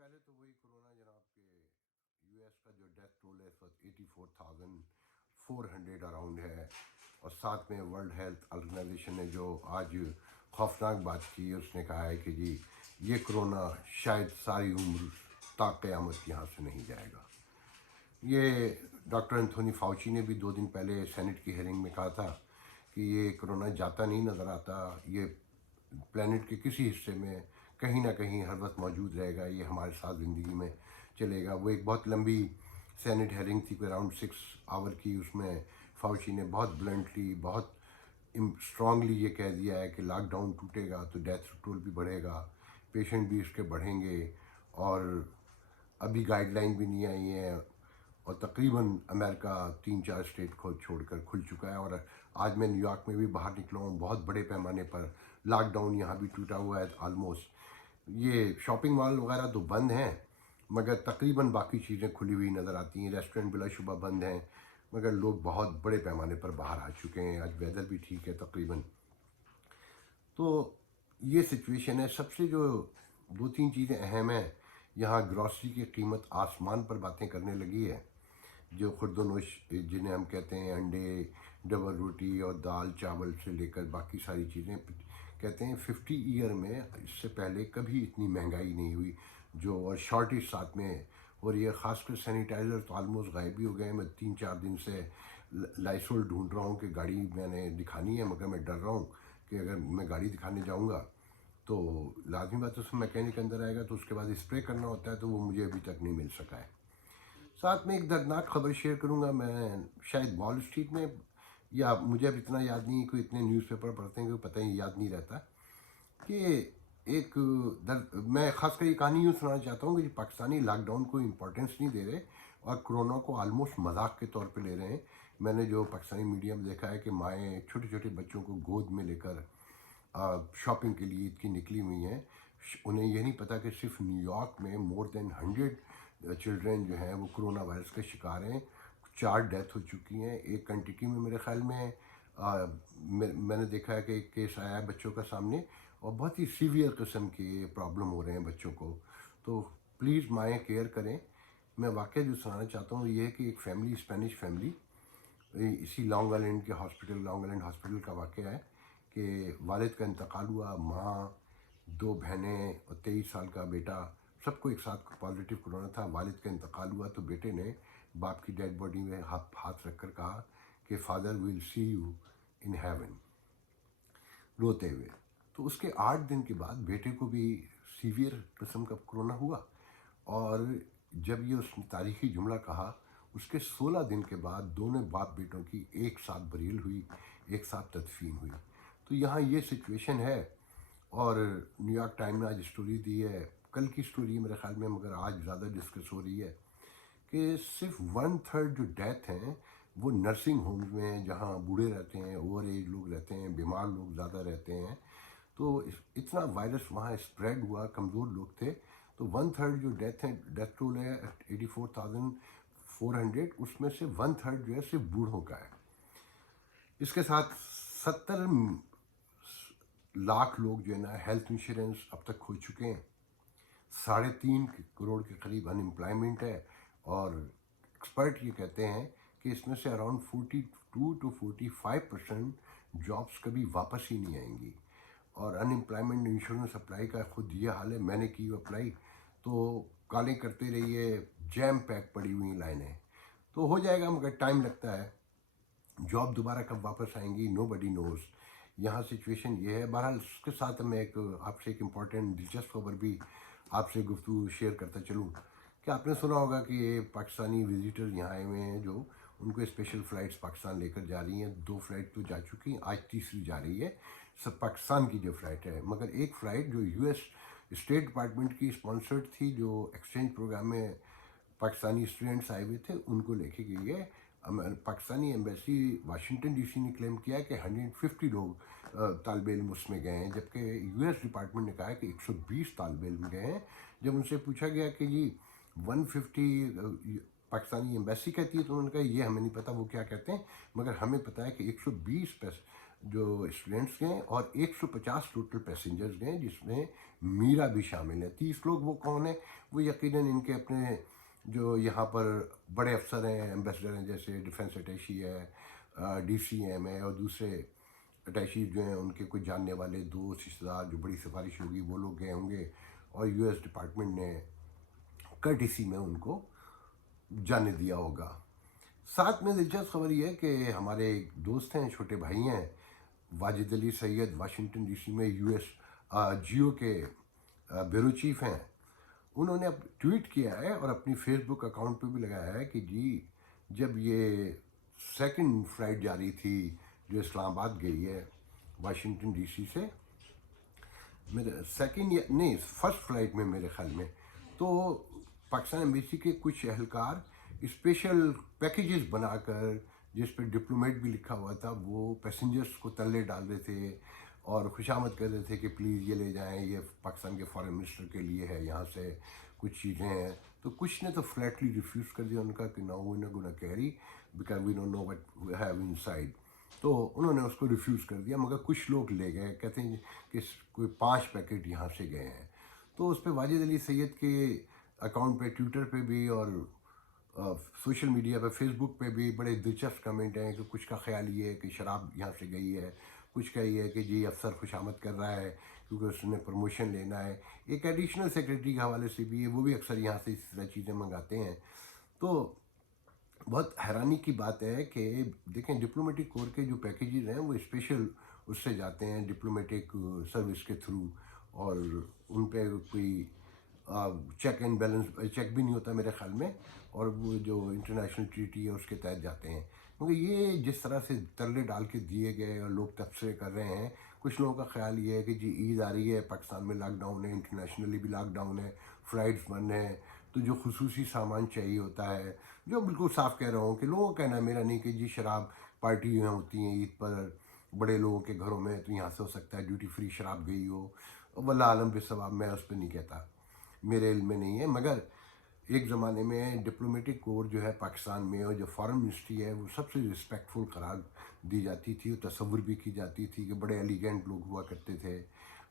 پہلے تو وہی کرونا جناب کے یو ایس کا جو ڈیتھ ٹول ہے اس وقت 84,400 اراؤنڈ ہے، اور ساتھ میں ورلڈ ہیلتھ آرگنائزیشن نے جو آج خوفناک بات کی، اس نے کہا ہے کہ جی یہ کرونا شاید ساری عمر تا قیامت یہاں سے نہیں جائے گا۔ یہ ڈاکٹر انتھونی فاؤچی نے بھی 2 دن پہلے سینٹ کی ہیئرنگ میں کہا تھا کہ یہ کرونا جاتا نہیں نظر آتا، یہ پلانٹ کے کسی حصے میں کہیں نہ کہیں ہر وقت موجود رہے گا، یہ ہمارے ساتھ زندگی میں چلے گا۔ وہ ایک بہت لمبی سینٹ ہیئرنگ تھی، کوئی اراؤنڈ 6 آور کی، اس میں فاؤچی نے بہت بلنٹلی بہت اسٹرانگلی یہ کہہ دیا ہے کہ لاک ڈاؤن ٹوٹے گا تو ڈیتھ ٹول بھی بڑھے گا، پیشنٹ بھی اس کے بڑھیں گے، اور ابھی گائیڈ لائن بھی نہیں آئی ہیں، اور تقریباً امریکہ 3-4 اسٹیٹ کو چھوڑ کر کھل چکا ہے، اور آج میں نیو یارک میں بھی باہر نکلا ہوں، بہت بڑے پیمانے پر لاک ڈاؤن یہاں بھی ٹوٹا ہوا ہے آلموسٹ۔ یہ شاپنگ مال وغیرہ تو بند ہیں، مگر تقریباً باقی چیزیں کھلی ہوئی نظر آتی ہیں، ریسٹورنٹ بلا شبہ بند ہیں، مگر لوگ بہت بڑے پیمانے پر باہر آ چکے ہیں، آج ویدر بھی ٹھیک ہے تقریباً۔ تو یہ سچویشن ہے۔ سب سے جو 2-3 چیزیں اہم ہیں، یہاں گروسری کی قیمت آسمان پر باتیں کرنے لگی ہے، جو خرد و نوش جنہیں ہم کہتے ہیں، انڈے، ڈبل روٹی اور دال چاول سے لے کر باقی ساری چیزیں، کہتے ہیں 50 ایئر میں اس سے پہلے کبھی اتنی مہنگائی نہیں ہوئی، جو اور شارٹیج ساتھ میں ہو رہی ہے۔ خاص کر سینیٹائزر تو آلموسٹ غائب ہی ہو گئے ہیں۔ میں 3-4 دن سے لائسول ڈھونڈ رہا ہوں کہ گاڑی میں نے دکھانی ہے، مگر میں ڈر رہا ہوں کہ اگر میں گاڑی دکھانے جاؤں گا تو لازمی بات اس میں میکینک اندر آئے گا تو اس کے بعد اسپرے کرنا ہوتا ہے، تو وہ مجھے ابھی تک نہیں مل سکا ہے۔ ساتھ میں ایک دردناک خبر شیئر کروں گا، میں شاید وال اسٹریٹ میں، یا مجھے اب اتنا یاد نہیں، کوئی اتنے نیوز پیپر پڑھتے ہیں کہ پتہ ہی یاد نہیں رہتا، کہ ایک میں خاص کر یہ کہانی یوں سنانا چاہتا ہوں کہ پاکستانی لاک ڈاؤن کو امپورٹنس نہیں دے رہے اور کرونا کو آلموسٹ مذاق کے طور پہ لے رہے ہیں۔ میں نے جو پاکستانی میڈیا میں دیکھا ہے کہ مائیں چھوٹے چھوٹے بچوں کو گود میں لے کر شاپنگ کے لیے عید کی نکلی ہوئی ہیں۔ انہیں یہ نہیں پتہ کہ صرف نیو یارک میں مور دین 100 چلڈرن جو ہیں وہ کرونا وائرس کے شکار ہیں، 4 ڈیتھ ہو چکی ہیں۔ ایک کنٹکی میں میرے خیال میں میں نے دیکھا ہے کہ ایک کیس آیا ہے بچوں کا سامنے، اور بہت ہی سیویئر قسم کے پرابلم ہو رہے ہیں بچوں کو۔ تو پلیز مائیں کیئر کریں۔ میں واقعہ جو سنانا چاہتا ہوں یہ ہے کہ ایک فیملی، اسپینش فیملی، اسی لانگ آئلینڈ کے ہاسپٹل، لانگ آئلینڈ ہاسپٹل کا واقعہ ہے کہ والد کا انتقال ہوا، ماں، 2 بہنیں اور 23 سال کا بیٹا، سب کو ایک ساتھ پازیٹیو کرونا تھا۔ والد کا انتقال ہوا تو بیٹے نے باپ کی ڈیڈ باڈی میں ہاتھ رکھ کر کہا کہ father we'll see you in heaven, روتے ہوئے۔ تو اس کے 8 دن کے بعد بیٹے کو بھی سیویئر قسم کا کرونا ہوا، اور جب یہ اس نے تاریخی جملہ کہا، اس کے 16 دن کے بعد دونوں باپ بیٹوں کی ایک ساتھ بریل ہوئی، ایک ساتھ تدفین ہوئی۔ تو یہاں یہ سچویشن ہے، اور نیو یارک ٹائم نے آج اسٹوری دی ہے، کل کی اسٹوری میرے خیال میں مگر آج زیادہ ڈسکس ہو رہی ہے، کہ صرف 1/3 جو ڈیتھ ہیں وہ نرسنگ ہومز میں ہیں، جہاں بوڑھے رہتے ہیں، اوور ایج لوگ رہتے ہیں، بیمار لوگ زیادہ رہتے ہیں۔ تو اتنا وائرس وہاں اسپریڈ ہوا، کمزور لوگ تھے، تو 1/3 جو ڈیتھ ہے، ڈیتھ ٹول ہے 84,400، اس میں سے 1/3 جو ہے صرف بوڑھوں کا ہے۔ اس کے ساتھ 70 لاکھ لوگ جو ہے نا ہیلتھ انشورنس اب تک کھو چکے ہیں، 3.5 کروڑ کے قریب ان امپلائمنٹ ہے، اور ایکسپرٹ یہ کہتے ہیں کہ اس میں سے اراؤنڈ 42-45% جابس کبھی واپس ہی نہیں آئیں گی۔ اور ان امپلائمنٹ انشورنس اپلائی کا خود یہ حال ہے، میں نے کی اپلائی، تو کالیں کرتے رہیے، جیم پیک پڑی ہوئی لائنیں، تو ہو جائے گا مگر ٹائم لگتا ہے۔ جاب دوبارہ کب واپس آئیں گی، نو بڈی نوز۔ یہاں سچویشن یہ ہے۔ بہرحال اس کے ساتھ میں آپ سے ایک امپورٹنٹ دلچسپ خبر بھی آپ سے گفتگو شیئر کرتا چلوں کہ آپ نے سنا ہوگا کہ یہ پاکستانی وزیٹر یہاں آئے ہوئے ہیں، جو ان کو اسپیشل فلائٹس پاکستان لے کر جا رہی ہیں۔ 2 فلائٹ تو جا چکی ہیں، آج تیسری جا رہی ہے، سب پاکستان کی جو فلائٹ ہے، مگر ایک فلائٹ جو یو ایس اسٹیٹ ڈپارٹمنٹ کی اسپانسرڈ تھی، جو ایکسچینج پروگرام میں پاکستانی اسٹوڈنٹس آئے ہوئے تھے، ان کو لے کے گئی ہے۔ Pakistani embassy Washington D C نے کلیم کیا ہے کہ 150 لوگ طالب علم اس میں گئے ہیں، جبکہ یو ایس ڈپارٹمنٹ نے کہا ہے کہ 120 طالب علم گئے ہیں۔ جب ان سے پوچھا گیا کہ جی 150 پاکستانی ایمبیسی کہتی ہے، تو انہوں نے کہا یہ ہمیں نہیں پتہ وہ کیا کہتے ہیں، مگر ہمیں پتہ ہے کہ 120 جو اسٹوڈنٹس گئے اور 150 ٹوٹل پیسنجرز گئے، جس میں میرا بھی شامل ہے۔ 30 لوگ وہ کون ہیں؟ وہ یقیناً ان کے اپنے جو یہاں پر بڑے افسر ہیں، ایمبیسڈر ہیں، جیسے ڈیفنس اٹیشی ہے، ڈی سی ایم ہے، اور دوسرے اٹیشیز جو ہیں ان کے کچھ جاننے والے دوست رشتہ دار، جو بڑی سفارش ہوگی وہ لوگ گئے ہوں گے، اور یو ایس ڈپارٹمنٹ نے کرٹیسی میں ان کو جانے دیا ہوگا۔ ساتھ میں دلچسپ خبر یہ ہے کہ ہمارے ایک دوست ہیں، چھوٹے بھائی ہیں، واجد علی سید، واشنگٹن ڈی سی میں یو ایس جیو کے بیورو چیف ہیں۔ انہوں نے اب ٹویٹ کیا ہے اور اپنی فیس بک اکاؤنٹ پہ بھی لگایا ہے کہ جی جب یہ سیکنڈ فلائٹ جاری تھی جو اسلام آباد گئی ہے واشنگٹن ڈی سی سے، میرے سیکنڈ یا نہیں فرسٹ فلائٹ میں میرے خیال میں، تو پاکستان ایمبیسی کے کچھ اہلکار اسپیشل پیکیجز بنا کر، جس پہ ڈپلومیٹ بھی لکھا ہوا تھا، وہ پیسنجرز کو تلے ڈال رہے تھے اور خوشامد کر رہے تھے کہ پلیز یہ لے جائیں، یہ پاکستان کے فارن منسٹر کے لیے ہے، یہاں سے کچھ چیزیں ہیں۔ تو کچھ نے تو فلیٹلی ریفیوز کر دیا، ان کا کہ no we not gonna carry because we don't know what we have inside, تو انہوں نے اس کو ریفیوز کر دیا، مگر کچھ لوگ لے گئے، کہتے ہیں کہ کوئی 5 پیکٹ یہاں سے گئے ہیں۔ تو اس پہ واجد علی سید کے اکاؤنٹ پہ، ٹویٹر پہ بھی اور سوشل میڈیا پہ، فیس بک پہ بھی بڑے دلچسپ کمنٹ ہیں کہ کچھ کا خیال یہ ہے کہ شراب یہاں سے گئی ہے، کچھ کا یہ ہے کہ جی افسر خوشامد کر رہا ہے کیونکہ اس نے پروموشن لینا ہے۔ ایک ایڈیشنل سیکریٹری کے حوالے سے بھی ہے، وہ بھی اکثر یہاں سے اسی طرح چیزیں منگاتے ہیں۔ تو بہت حیرانی کی بات ہے کہ دیکھیں ڈپلومیٹک کور کے جو پیکیجز ہیں وہ اسپیشل اس سے جاتے ہیں ڈپلومیٹک سروس کے تھرو، اور ان پہ کوئی چیک اینڈ بیلنس چیک بھی نہیں ہوتا میرے خیال میں، اور وہ جو انٹرنیشنل ٹریٹی ہے اس کے تحت جاتے ہیں۔ کیونکہ یہ جس طرح سے ترلے ڈال کے دیے گئے اور لوگ تبصرے کر رہے ہیں، کچھ لوگوں کا خیال یہ ہے کہ جی عید آ رہی ہے، پاکستان میں لاک ڈاؤن ہے، انٹرنیشنلی بھی لاک ڈاؤن ہے، فلائٹس بند ہیں، تو جو خصوصی سامان چاہیے ہوتا ہے، جو بالکل صاف کہہ رہا ہوں کہ لوگوں کا کہنا ہے، میرا نہیں، کہ جی شراب پارٹیاں ہوتی ہیں عید پر بڑے لوگوں کے گھروں میں، تو یہاں سے ہو سکتا ہے ڈیوٹی فری شراب گئی ہو، واللہ عالم بالصواب، میں اس پہ نہیں کہتا، میرے علم میں نہیں ہے۔ مگر ایک زمانے میں ڈپلومیٹک کور جو ہے پاکستان میں، اور جو فارن منسٹری ہے، وہ سب سے رسپیکٹفل قرار دی جاتی تھی، اور تصور بھی کی جاتی تھی کہ بڑے ایلیگنٹ لوگ ہوا کرتے تھے،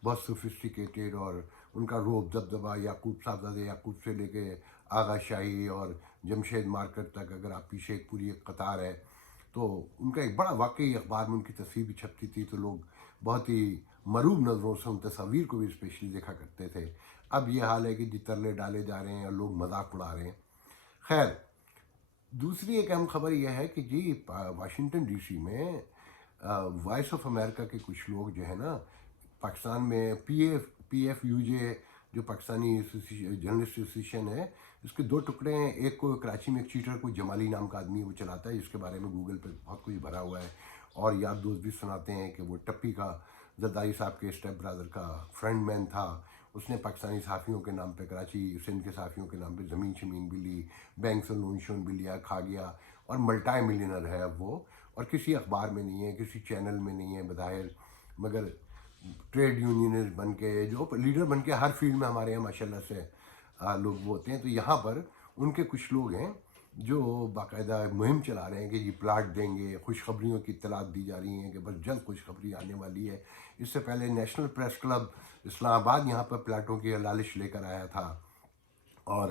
بہت سوفسٹیکیٹڈ، اور ان کا روب دبدبہ یعقوب صاحبزادہ یعقوب سے لے کے آغا شاہی اور جمشید مارکر تک، اگر آپ پیچھے ایک پوری ایک قطار ہے، تو ان کا ایک بڑا واقعی اخبار میں ان کی تصویر بھی چھپتی تھی، تو لوگ بہت ہی مروب نظروں سے ان تصاویر کو بھی اسپیشلی دیکھا کرتے تھے۔ اب یہ حال ہے کہ جی ترلے ڈالے جا رہے ہیں اور لوگ مذاق اڑا رہے ہیں۔ خیر، دوسری ایک اہم خبر یہ ہے کہ جی واشنگٹن ڈی سی میں وائس آف امریکہ کے کچھ لوگ جو ہے نا، پاکستان میں پی ایف یو جے جو پاکستانی جرنلسٹ ایسوسیشن ہے، اس کے 2 ٹکڑے ہیں، ایک کو کراچی میں ایک چیٹر کو جمالی نام کا آدمی وہ چلاتا ہے، جس کے بارے میں گوگل پہ بہت کچھ بھرا ہوا ہے، اور یار دوست بھی سناتے ہیں کہ وہ ٹپی کا زرداری صاحب کے اسٹیپ برادر کا فرینڈ مین تھا، اس نے پاکستانی صحافیوں کے نام پہ، کراچی سندھ کے صحافیوں کے نام پہ زمین شمین بھی لی، بینک سے لون شون بھی لیا، کھا گیا، اور ملٹائی ملینر ہے وہ، اور کسی اخبار میں نہیں ہے، کسی چینل میں نہیں ہے بظاہر، مگر ٹریڈ یونینز بن کے، جو لیڈر بن کے ہر فیلڈ میں ہمارے یہاں ماشاء اللہ سے لوگ وہ ہوتے ہیں۔ تو یہاں پر ان کے کچھ لوگ ہیں جو باقاعدہ مہم چلا رہے ہیں کہ جی پلاٹ دیں گے، خوشخبریوں کی اطلاعات دی جا رہی ہیں کہ بس جلد خوشخبری آنے والی ہے۔ اس سے پہلے نیشنل پریس کلب اسلام آباد یہاں پر پلاٹوں کی لالچ لے کر آیا تھا، اور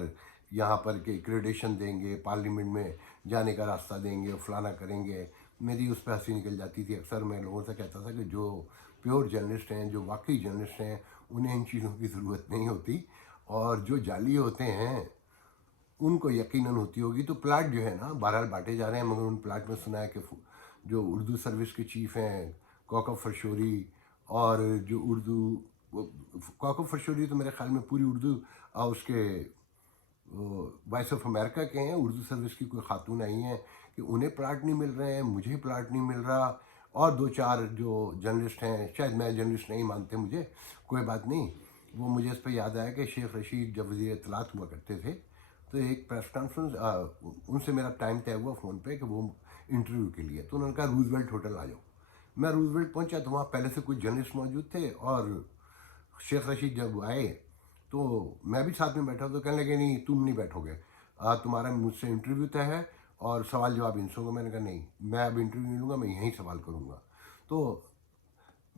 یہاں پر کہ کریڈیشن دیں گے، پارلیمنٹ میں جانے کا راستہ دیں گے، فلانا کریں گے۔ میری اس پہ ہنسی نکل جاتی تھی، اکثر میں لوگوں سے کہتا تھا کہ جو پیور جرنلسٹ ہیں، جو واقعی جرنلسٹ ہیں، انہیں ان چیزوں کی ضرورت نہیں ہوتی، اور جو جعلی ہوتے ہیں ان کو یقیناً ہوتی ہوگی۔ تو پلاٹ جو ہے نا بہرحال بانٹے جا رہے ہیں، مگر ان پلاٹ میں سنا ہے کہ جو اردو سروس کے چیف ہیں کوکب فرشوری، اور جو کوکب فرشوری تو میرے خیال میں پوری اردو اس کے وائس آف امریکہ کے ہیں، اردو سروس کی کوئی خاتون آئی ہیں کہ انہیں پلاٹ نہیں مل رہے ہیں، مجھے پلاٹ نہیں مل رہا، اور 2-4 جو جرنلسٹ ہیں، شاید میں جرنلسٹ نہیں مانتے مجھے، کوئی بات نہیں۔ وہ مجھے اس پہ یاد آیا کہ شیخ رشید جب وزیر اطلاعات ہوا کرتے تھے، تو ایک پریس کانفرنس ان سے میرا ٹائم طے ہوا فون پہ کہ وہ انٹرویو کے لیے، تو انہوں نے کہا روزویلٹ ہوٹل آ جاؤ۔ میں روزویلٹ پہنچا تو وہاں پہلے سے کچھ جرنلسٹ موجود تھے، اور شیخ رشید جب آئے تو میں بھی ساتھ میں بیٹھا، تو کہنے لگے نہیں تم نہیں بیٹھو گے، تمہارا مجھ سے انٹرویو طے ہے اور سوال جواب ان سے ہوگا۔ میں نے کہا نہیں، میں اب انٹرویو نہیں لوں گا، میں یہیں سوال کروں گا۔ تو